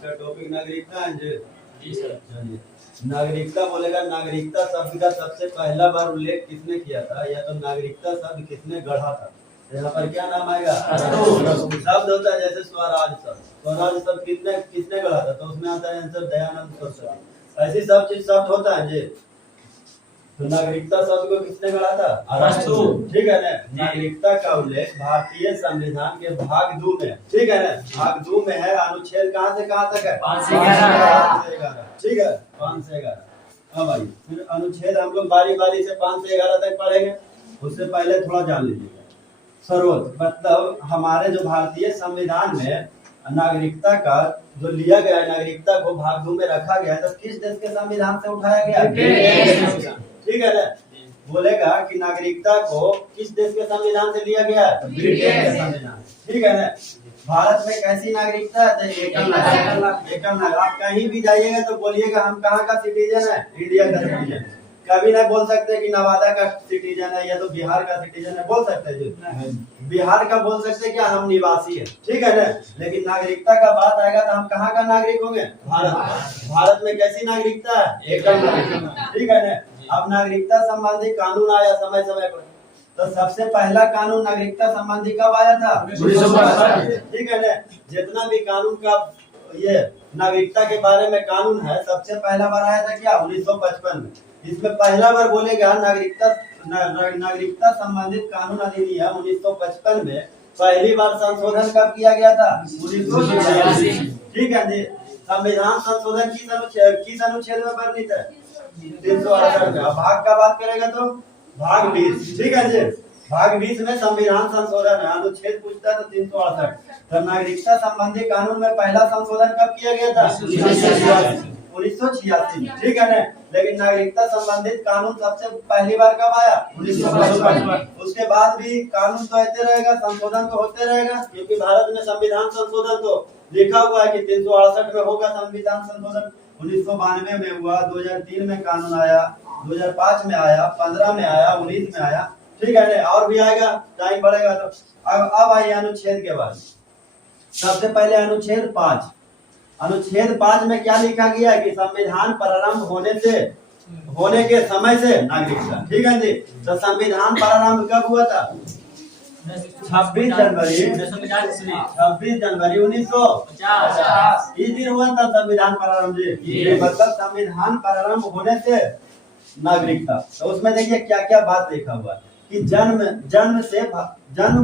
इसका टॉपिक नागरिकता है जी सर। चलिए, नागरिकता बोलेगा। नागरिकता शब्द का सबसे पहला बार उल्लेख किसने किया था, या तो नागरिकता शब्द किसने गढ़ा था? यहाँ पर क्या नाम आएगा? शब्द होता है जैसे स्वराज शब्द। स्वराज शब्द किसने किसने गढ़ा था? तो उसमें आता है आंसर दयानंद सरस्वती। ऐसी सब चीज शब्द होता है जी। तो नागरिकता शब्द को किसने गढ़ा था? अरस्तु। ठीक है ना। नागरिकता का उल्लेख भारतीय संविधान के भाग 2 में, ठीक है ना, भाग 2 में है। अनुच्छेद कहाँ से कहाँ तक है? 5 से 11। ठीक है, 5 से 11। अब आइए फिर अनुच्छेद हम लोग बारी बारी से 5 से 11 तक पढ़ेंगे। उससे पहले थोड़ा जान लीजिएगा। सर्वोच्च मतलब हमारे जो भारतीय संविधान में नागरिकता का जो लिया गया है, नागरिकता को भाग 2 में रखा गया है, तो किस देश के संविधान से उठाया गया है? ठीक है ना। बोलेगा कि नागरिकता को किस देश के संविधान से लिया गया है? ब्रिटेन के संविधान। ठीक है ना। भारत में कैसी नागरिकता है? एकल नागरिक। एकल नागरिक। आप कहीं भी जाइएगा तो बोलिएगा हम कहाँ का सिटीजन है? इंडिया का सिटीजन। कभी नहीं बोल सकते कि नवादा का सिटीजन है या तो बिहार का सिटीजन है, बोल सकते हैं? बिहार का बोल सकते क्या हम निवासी है, ठीक है ना। लेकिन नागरिकता का बात आएगा तो हम कहाँ का नागरिक होंगे? भारत। भारत में कैसी नागरिकता है? एकल नागरिक। ठीक है ना। अब नागरिकता संबंधी कानून आया समय समय पर। तो सबसे पहला कानून नागरिकता संबंधी कब आया था? 1955। ठीक है ना। जितना भी कानून का ये नागरिकता के बारे में कानून है, सबसे पहला बार आया था क्या? 1955 में। इसमें पहला बार बोलेगा नागरिकता संबंधित कानून अधिनियम 1955 में पहली बार संशोधन कब किया गया था? 1986। ठीक है जी। संविधान संशोधन किस अनुच्छेद में वर्णित है? 368 में। भाग का बात करेगा तो भाग 20। ठीक है जी। भाग 20 में संविधान संशोधन है, अनुच्छेद पूछता है तो 368। तो नागरिकता संबंधी कानून में पहला संशोधन कब किया गया था? 1986। ठीक है ना। लेकिन नागरिकता संबंधित कानून सबसे पहली बार कब आया? 1955। उसके बाद भी कानून तो होते रहेगा, संशोधन तो होते रहेगा, क्योंकि भारत में संविधान संशोधन तो लिखा हुआ है कि 368 में होगा संविधान संशोधन। 1992 में हुआ, 2003 में कानून आया, 2005 में आया, 15 में आया, 19 में आया। ठीक है ना। और भी आएगा, टाइम बढ़ेगा तो। अब आइए अनुच्छेद के बाद। सबसे पहले अनुच्छेद 5। अनुच्छेद 5 में क्या लिखा गया है कि संविधान प्रारंभ होने के समय से नागरिकता। ठीक है जी। तो संविधान प्रारंभ कब हुआ था? 26 जनवरी 1950। इस दिन हुआ था संविधान प्रारंभ जी। मतलब संविधान प्रारंभ होने से नागरिकता। तो उसमें देखिए क्या क्या बात लिखा हुआ है कि जन्म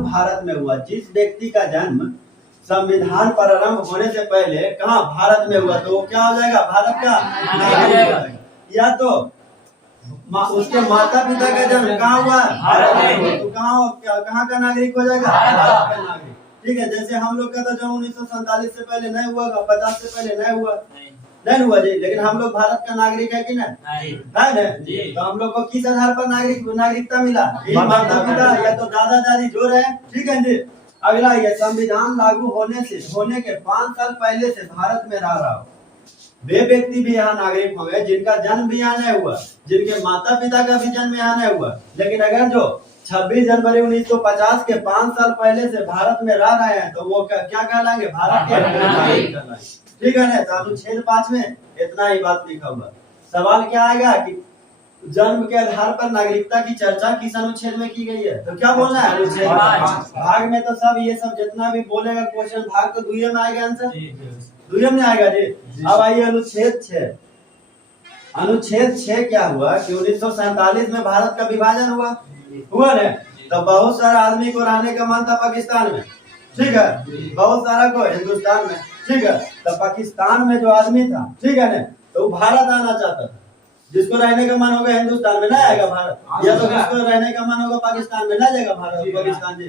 भारत में हुआ। जिस व्यक्ति का जन्म संविधान प्रारंभ होने से पहले कहाँ? भारत में हुआ, तो वो क्या हो जाएगा? भारत का नागरिक हो जाएगा। या तो उसके माता पिता का जन्म कहाँ हुआ? भारत में, तो कहाँ का नागरिक हो जाएगा? भारत का नागरिक। ठीक है। जैसे हम लोग का तो जब 1947 से पहले नहीं हुआ, 50 से पहले नहीं हुआ जी। लेकिन हम लोग भारत का नागरिक है कि नहीं? है ना। तो हम लोग को किस आधार पर नागरिकता मिला? माता पिता या तो दादा दादी जो रहे। ठीक है जी। अगला ये संविधान लागू होने के 5 साल पहले से भारत में रह रहा हो वे व्यक्ति भी यहाँ नागरिक होंगे जिनका जन्म भी यहाँ नहीं हुआ, जिनके माता पिता का भी जन्म यहाँ नहीं हुआ। लेकिन अगर जो 26 जनवरी 1950 के 5 साल पहले से भारत में रह रहे हैं तो वो क्या कहलाएंगे? भारत के नागरिक कहलाएंगे। ठीक है ना। तो अनुच्छेद 5 में इतना ही बात लिखा हुआ। सवाल क्या आएगा कि जन्म के आधार पर नागरिकता की चर्चा किस अनुच्छेद में की गई है? तो क्या बोलना है? अनुच्छेद 5। भाग में तो सब ये सब जितना भी बोलेगा क्वेश्चन, भाग तो दुइये में आएगा आंसर, दुइये में आएगा जी। अब आइए अनुच्छेद 6। अनुच्छेद 6 क्या हुआ कि 1947 में भारत का विभाजन हुआ ना। तो बहुत सारा आदमी को रहने का मन था पाकिस्तान में। ठीक है। बहुत सारा को हिंदुस्तान में। ठीक है। तो पाकिस्तान में जो आदमी था, ठीक है ना, तो भारत आना चाहता था। जिसको रहने का मन होगा हिंदुस्तान में नहीं आएगा भारत, या तो जिसको रहने का मन होगा पाकिस्तान में नहीं जाएगा भारत पाकिस्तान जी।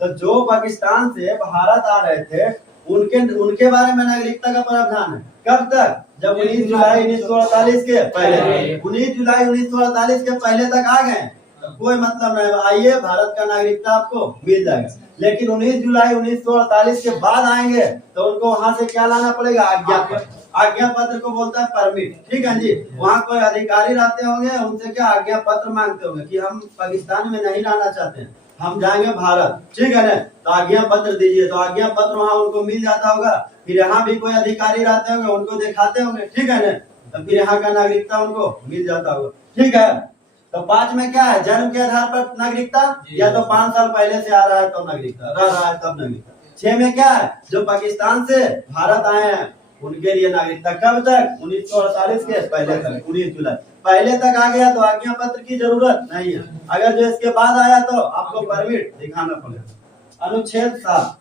तो जो पाकिस्तान से भारत आ रहे थे उनके बारे में नागरिकता का प्रावधान है। कब तक? जब 19 जुलाई 1948 के पहले। 19 जुलाई 1948 के पहले तक आ गए तो कोई मतलब नहीं, आइए भारत का नागरिकता आपको मिल जाएगा। लेकिन 19 जुलाई 1948 के बाद आएंगे तो उनको वहाँ से क्या लाना पड़ेगा? आज्ञा पत्र। आज्ञा पत्र को बोलता है परमिट। ठीक है जी। वहाँ कोई अधिकारी रहते होंगे, उनसे क्या आज्ञा पत्र मांगते होंगे कि हम पाकिस्तान में नहीं रहना चाहते हैं। हम जाएंगे भारत, ठीक है ना, तो आज्ञा पत्र दीजिए, तो आज्ञा पत्र वहाँ उनको मिल जाता होगा। फिर यहाँ भी कोई अधिकारी रहते होंगे, उनको दिखाते होंगे, ठीक है ना, तो फिर यहाँ का नागरिकता उनको मिल जाता होगा, ठीक है। तो 5 में क्या है, जन्म के आधार पर नागरिकता, या तो 5 साल पहले से आ रहा है तब नागरिकता, रह रहा है तब नागरिकता। 6 में क्या है, जो पाकिस्तान से भारत आए हैं उनके लिए नागरिकता, कब तक, 1948 के पहले तक, 19 जुलाई पहले तक आ गया तो आज्ञा पत्र की जरूरत नहीं है। अगर जो इसके बाद आया तो आपको परमिट दिखाना पड़ेगा। अनुच्छेद 7,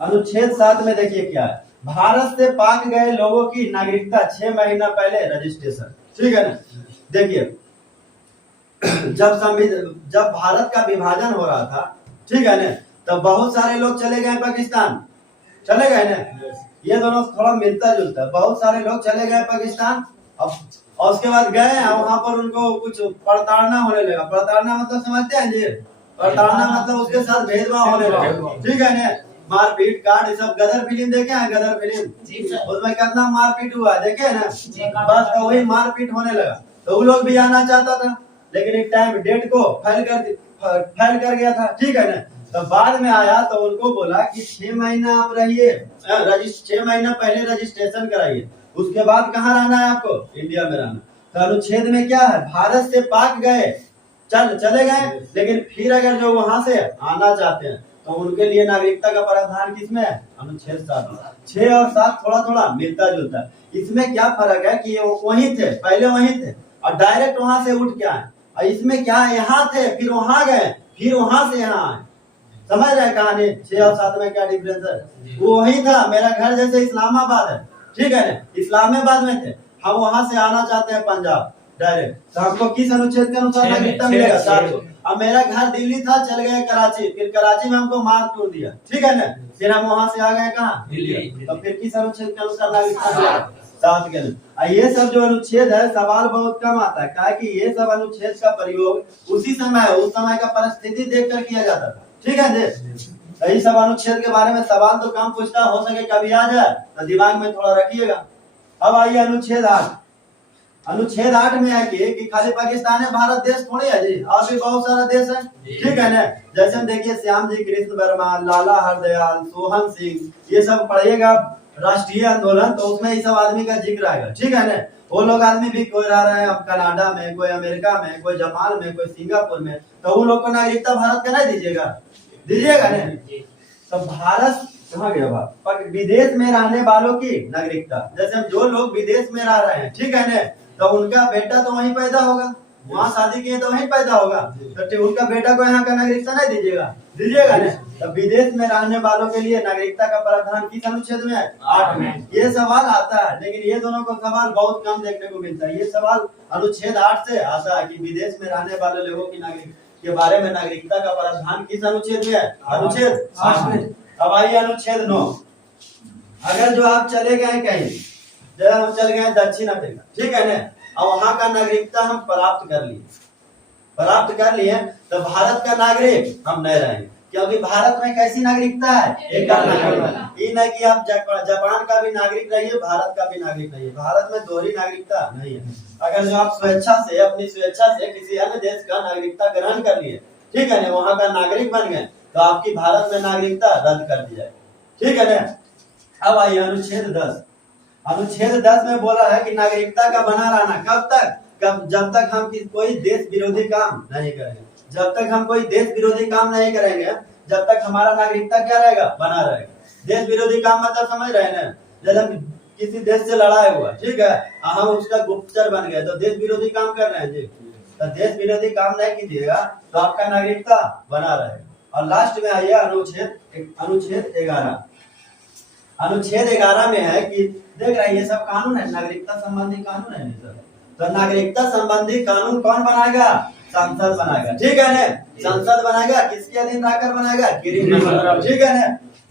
अनुच्छेद 7 में देखिए क्या है, भारत से पाक गए लोगों की नागरिकता 6 महीना पहले रजिस्ट्रेशन, ठीक है ना। देखिए जब भारत का विभाजन हो रहा था, ठीक है ना, तब बहुत सारे लोग चले गए पाकिस्तान, चले गए ना, ये दोनों थोड़ा मिलता जुलता है। बहुत सारे लोग चले गए पाकिस्तान, और उसके बाद गए वहां पर उनको कुछ प्रताड़ना होने लगा। प्रताड़ना मतलब समझते हैं जी, प्रताड़ना मतलब उसके साथ भेदभाव होने लगा, ठीक है ना, मारपीट काट, ये सब गदर फिल्म देखे हैं, गदर फिल्म, उसमें कितना मारपीट हुआ देखे ना, बस तो वही मारपीट होने लगा। तो वो लोग भी आना चाहता था, लेकिन एक टाइम डेट को फैल कर गया था, ठीक है ना। तो बाद में आया तो उनको बोला कि 6 महीना आप रहिए, 6 महीना पहले रजिस्ट्रेशन कराइए, उसके बाद कहाँ रहना है आपको, इंडिया में रहना। तो अनुच्छेद में क्या है, भारत से पाक गए, चले गए, लेकिन फिर अगर जो वहां से आना चाहते हैं तो उनके लिए नागरिकता का प्रावधान किसमें है, अनुच्छेद 7 में। 6 और 7 थोड़ा थोड़ा मिलता जुलता है। इसमें क्या फर्क है कि ये वहीं थे, पहले वहीं थे और डायरेक्ट वहां से उठ के आए, और इसमें क्या है, यहाँ थे फिर वहां गए, फिर वहां से यहाँ आए। समझ रहे कहानी, 6 और 7 में क्या डिफरेंस है। वो वही था, मेरा घर जैसे इस्लामाबाद है, ठीक है ना, इस्लामाबाद में थे, हम वहां से आना चाहते हैं पंजाब डायरेक्ट, तो हमको किस अनुच्छेद के अनुसार नागरिकता मिलेगा, 7 को। अब मेरा घर दिल्ली था, चल गए कराची, फिर कराची में हमको मार तोड़ दिया, ठीक है ना, फिर हम वहां से आ गए कहाँ, दिल्ली, तो फिर किस अनुच्छेद के अनुसार नागरिकता मिलेगा, 7 के अनुसार। ये सब जो अनुच्छेद है सवाल बहुत कम आता है, क्या कि ये सब अनुच्छेद का प्रयोग उसी समय, उस समय का परिस्थिति देख कर किया जाता था, ठीक है जी। यही सब अनुच्छेद के बारे में सवाल तो कम पूछता, हो सके कभी आ जाए तो दिमाग में थोड़ा रखिएगा। अब आइए अनुच्छेद 8। अनुच्छेद 8 में है कि खाली पाकिस्तान है, भारत देश थोड़ी है जी, और भी बहुत सारा देश है, ठीक है ना। जैसे हम देखिए श्याम जी कृष्ण वर्मा, लाला हरदयाल, सोहन सिंह, ये सब पढ़िएगा राष्ट्रीय आंदोलन, तो उसमें ये सब आदमी का जिक्र आएगा, ठीक है ना। वो लोग आदमी भी कोई रह रहे हैं अब कनाडा में, कोई अमेरिका में, कोई जापान में, कोई सिंगापुर में, तो वो लोग को नागरिकता भारत का नहीं दीजिएगा, दीजिएगा ना। तो भारत कहाँ गया बात, विदेश में रहने वालों की नागरिकता, जैसे हम जो लोग विदेश में रह रहे हैं, ठीक है ना, तो उनका बेटा तो वहीं पैदा होगा, वहाँ शादी किए तो वहीं पैदा होगा, तो उनका बेटा को यहाँ का नागरिकता नहीं दीजिएगा, दीजिएगा ना। तो विदेश में रहने वालों के लिए नागरिकता का प्रावधान किस अनुच्छेद में है, 8 में। ये सवाल आता है, लेकिन ये दोनों को सवाल बहुत कम देखने को मिलता है। ये सवाल अनुच्छेद 8 से आता है कि विदेश में रहने वाले लोगों की नागरिक के बारे में नागरिकता का प्रावधान किस अनुच्छेद में है, अनुच्छेद 8 में। अब आइए अनुच्छेद 9। अगर जो आप चले गए कहीं, जैसे हम चल गए दक्षिण अफ्रीका, ठीक है ना, और वहां का नागरिकता हम प्राप्त कर लिए, तो भारत का नागरिक हम नहीं रहेंगे, क्योंकि भारत में कैसी नागरिकता है, एक नागरिकता। ये नहीं कि आप जापान का भी नागरिक रहिए, भारत का भी नागरिक रहिए, भारत में दोहरी नागरिकता नहीं है। अगर जो आप स्वेच्छा से, अपनी स्वेच्छा से किसी अन्य देश का नागरिकता ग्रहण कर लिए, ठीक है ना, वहाँ का नागरिक बन गए, तो आपकी भारत में नागरिकता रद्द कर दी जाएगी, ठीक है ना। अब आइए अनुच्छेद 10। अनुच्छेद 10 में बोला है कि नागरिकता का बना रहना कब तक, जब तक हम कोई देश विरोधी काम नहीं करेंगे, जब तक हम कोई देश विरोधी काम नहीं करेंगे, जब तक हमारा नागरिकता क्या रहेगा, बना रहेगा। देश विरोधी काम मतलब समझ रहे हैं ना, जब हम किसी देश से लड़ाई हुआ, ठीक है, हम उसका गुप्तचर बन गए, तो देश विरोधी काम कर रहे हैं जी, तो देश विरोधी काम नहीं कीजिएगा तो आपका नागरिकता बना रहेगा। और लास्ट में आइए अनुच्छेद 11। अनुच्छेद 11 में है कि देख रहे हैं ये सब कानून है, नागरिकता संबंधी कानून है सर। तो नागरिकता संबंधी कानून कौन बनाएगा, संसद बनाएगा, ठीक है ना। संसद बनाएगा, किसके अधीन रहकर बनाएगा, ठीक है ना।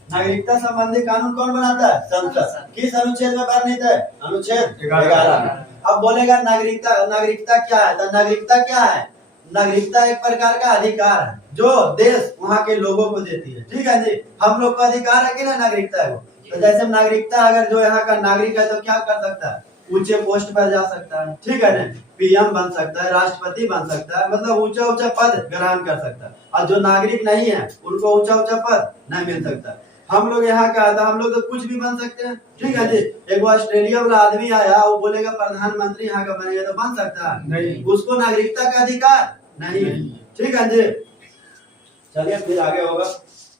नागरिकता संबंधी कानून कौन बनाता है, संसद। किस अनुच्छेद में वर्णित है, अनुच्छेद 11। अब बोलेगा नागरिकता क्या है, तो नागरिकता क्या है, नागरिकता एक प्रकार का अधिकार है जो देश वहाँ के लोगों को देती है, ठीक है जी। हम लोग को अधिकार है कि ना नागरिकता को, तो जैसे नागरिकता अगर जो यहाँ का नागरिक है तो क्या कर सकता है, ऊंचे पोस्ट पर जा सकता है, ठीक है ना, पीएम बन सकता है, राष्ट्रपति बन सकता है, मतलब ऊंचा ऊंचा पद ग्रहण कर सकता है। और जो नागरिक नहीं है उनको ऊंचा ऊंचा पद नहीं मिल सकता। हम लोग यहाँ का था, हम लोग तो कुछ भी बन सकते हैं, ठीक है जी। एक ऑस्ट्रेलिया वाला आदमी आया, वो बोलेगा प्रधानमंत्री यहाँ का बनेगा, तो बन सकता है नहीं। उसको नागरिकता का अधिकार नहीं, ठीक है जी। चलिए फिर आगे होगा।